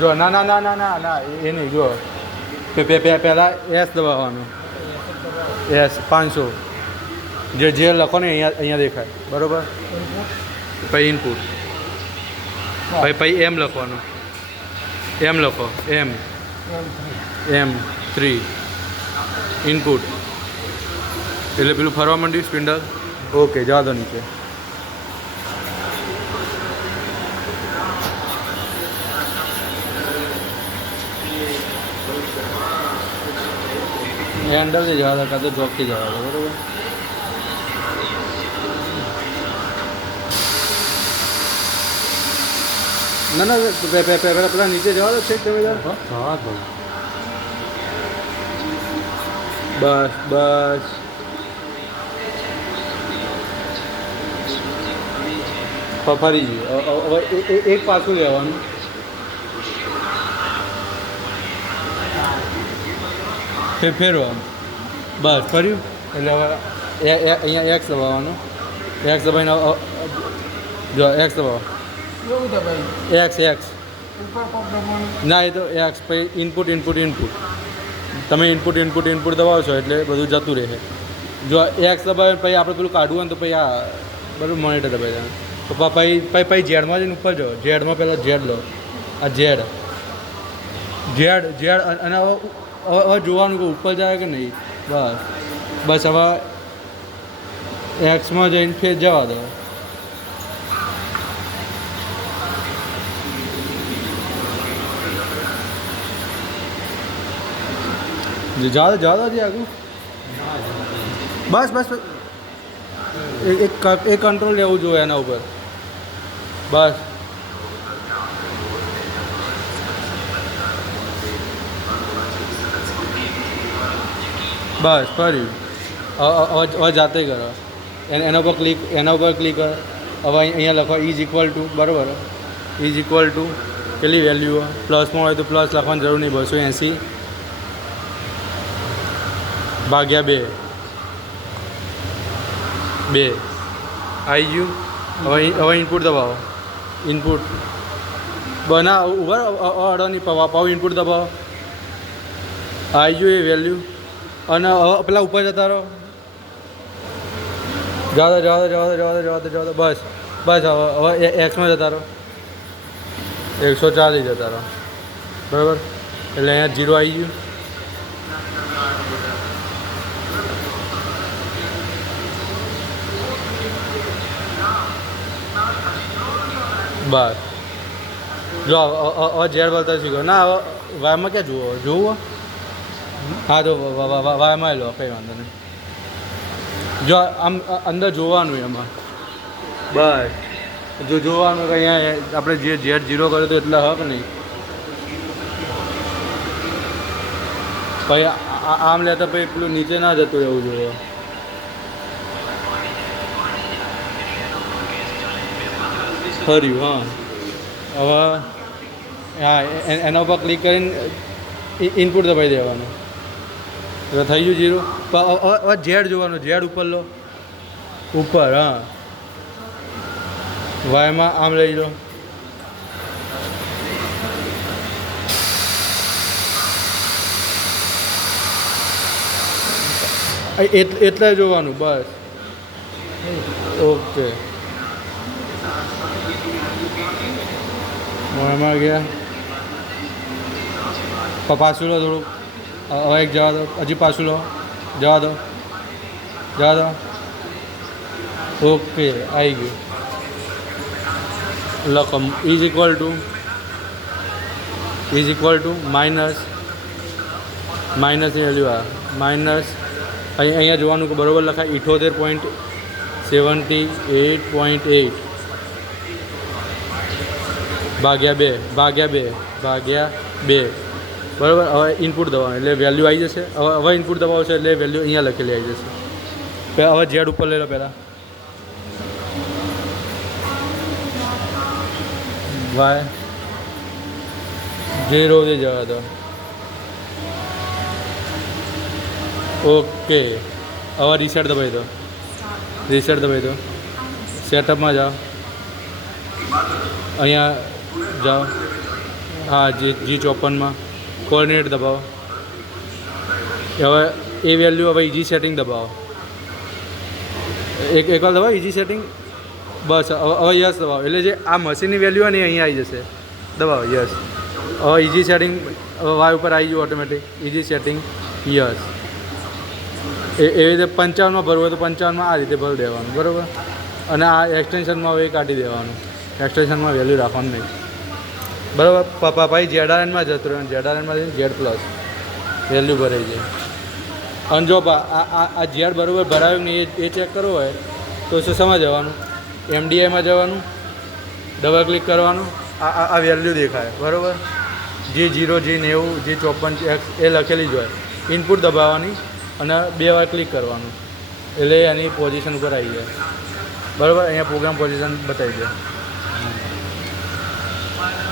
જો ના ના ના ના ના ના એ નહીં જો પહેલાં એસ દબાવવાનું એસ 500 જે લખો ને અહીંયા દેખાય બરાબર પછી ઇનપુટ પછી એમ લખવાનું એમ લખો M3 ઇનપુટ એટલે પેલું ફરવા માંડ્યું સ્પિન્ડલ ઓકે જવા દો નીચે હેન્ડલથી જવા દો કાં તો જોકથી જવા દો બરાબર ના ના પેલા નીચે જવા દો છેક તમે બસ બસ ફરી ગયું હવે એક પાછું લેવાનું ફેરવાનું બસ ફર્યું એટલે હવે અહીંયા એક્સ દબાવવાનું એક્સ દબાવીને જો એક્સ દબાવો એક્સ ના એ તો એક્સ પછી ઇનપુટ તમે ઇનપુટ દબાવશો એટલે બધું જતું રહે જો એક્સ દબાવે પછી આપણે પેલું કાઢવું હોય ને તો પછી આ બરાબર મોનિટર દબાવી દેવાનું તો પછી ઝેડમાં જઈને ઉપર જાઓ ઝેડમાં પહેલાં ઝેડ લો આ ઝેડ અને હવે જોવાનું કે ઉપર જાય કે નહીં બસ હવે એક્સમાં જઈને ફેર જવા દો જવા દો આગળ બસ એક કંટ્રોલ લેવું જોઈએ એના ઉપર બસ ફર્યું હવે જાતે કરો એના ઉપર ક્લિક કરો હવે અહીંયા લખો ઇઝ ઇક્વલ ટુ બરાબર ઇઝ ઇક્વલ ટુ કેટલી વેલ્યુ પ્લસમાં હોય તો પ્લસ લખવાની જરૂર નહીં 280 ભાગ્યા 2 આવી ગયું હવે ઇનપુટ દબાવો ઇનપુટ બના ઉભા અડો નહીં પાવ ઇનપુટ દબાવો આવી ગયું એ વેલ્યુ અને પેલા ઉપર જતા રહો જવા દો બસ હવે એક્સમાં જતા રહો 140 જતા રહો બરાબર એટલે અહીંયા 0 આવી ગયું બસ જો ઝેડ બોલતા શીખો ના હવે વાયમાં ક્યાં જોવું હા તો વાયમાં લો કંઈ વાંધો નહીં જો આમ અંદર જોવાનું એમાં બસ જો જોવાનું કે અહીંયા આપણે જે ઝેડ 0 કર્યો તો એટલે હક નહીં પછી આમ લેતા પછી પેલું નીચે ના જતું રહેવું જોઈએ ફર્યું હા હવે હા એના ઉપર ક્લિક કરીને ઇનપુટ દબાવી દેવાનું એટલે થઈ ગયું 0 હવે ઝેડ જોવાનું ઝેડ ઉપર લો ઉપર હા વાયમાં આમ લઈ લો એટલે જોવાનું બસ ઓકે એમાં ગયા પાછું લો થોડુંક હવે એક જવા દો હજી પાછું લો જવા દો ઓકે આવી ગયું લખો ઇઝ ઇક્વલ ટુ માઇનસની વેલ્યુ આ માઇનસ અહીંયા જોવાનું કે બરાબર લખાય 78.78.8 ભાગ્યા બે બરાબર હવે ઇનપુટ દબાવવાનું એટલે વેલ્યુ આવી જશે હવે ઇનપુટ દબાવશે એટલે વેલ્યુ અહીંયા લખેલી આવી જશે હવે ઝેડ ઉપર લઈ લો પહેલાં વાય 0 જવા દો ઓકે હવે રીસેટ દબાવી દો સેટઅપમાં જાઓ અહીંયા જાઓ હા G54માં કોઓર્ડિનેટ દબાવો. હવે એ વેલ્યુ હવે ઇઝી સેટિંગ દબાવો. એકવાર દબાવો ઇઝી સેટિંગ. બસ હવે યસ દબાવો એટલે જે આ મશીનની વેલ્યુ હોય ને એ અહીંયા આવી જશે. દબાવો યસ. હવે ઇઝી સેટિંગ વાય ઉપર આવી ગયું ઓટોમેટિક. Easy setting yes. એવી રીતે 55માં ભરવું હોય તો 55માં આ રીતે ભરી દેવાનું બરાબર. અને આ એક્સટેન્શનમાં હવે કાઢી દેવાનું. એક્સટેન્શનમાં વેલ્યુ રાખવાનું નહીં બરાબર. ભાઈ ZRNમાં જતું રહ્યું. ZRNમાં Z પ્લસ વેલ્યુ ભરાઈ જાય. અને જો આ Z બરાબર ભરાયું નહીં એ ચેક કરવું હોય તો શું સમજ જવાનું MDIમાં જવાનું, ડબલ ક્લિક કરવાનું. આ વેલ્યુ દેખાય બરાબર. G0 G90 G54X એ લખેલી જ હોય. ઇનપુટ દબાવવાની અને 2 વાર ક્લિક કરવાનું એટલે એની પોઝિશન ઉપર આવી જાય બરાબર. અહીંયા પ્રોગ્રામ પોઝિશન બતાવી દે.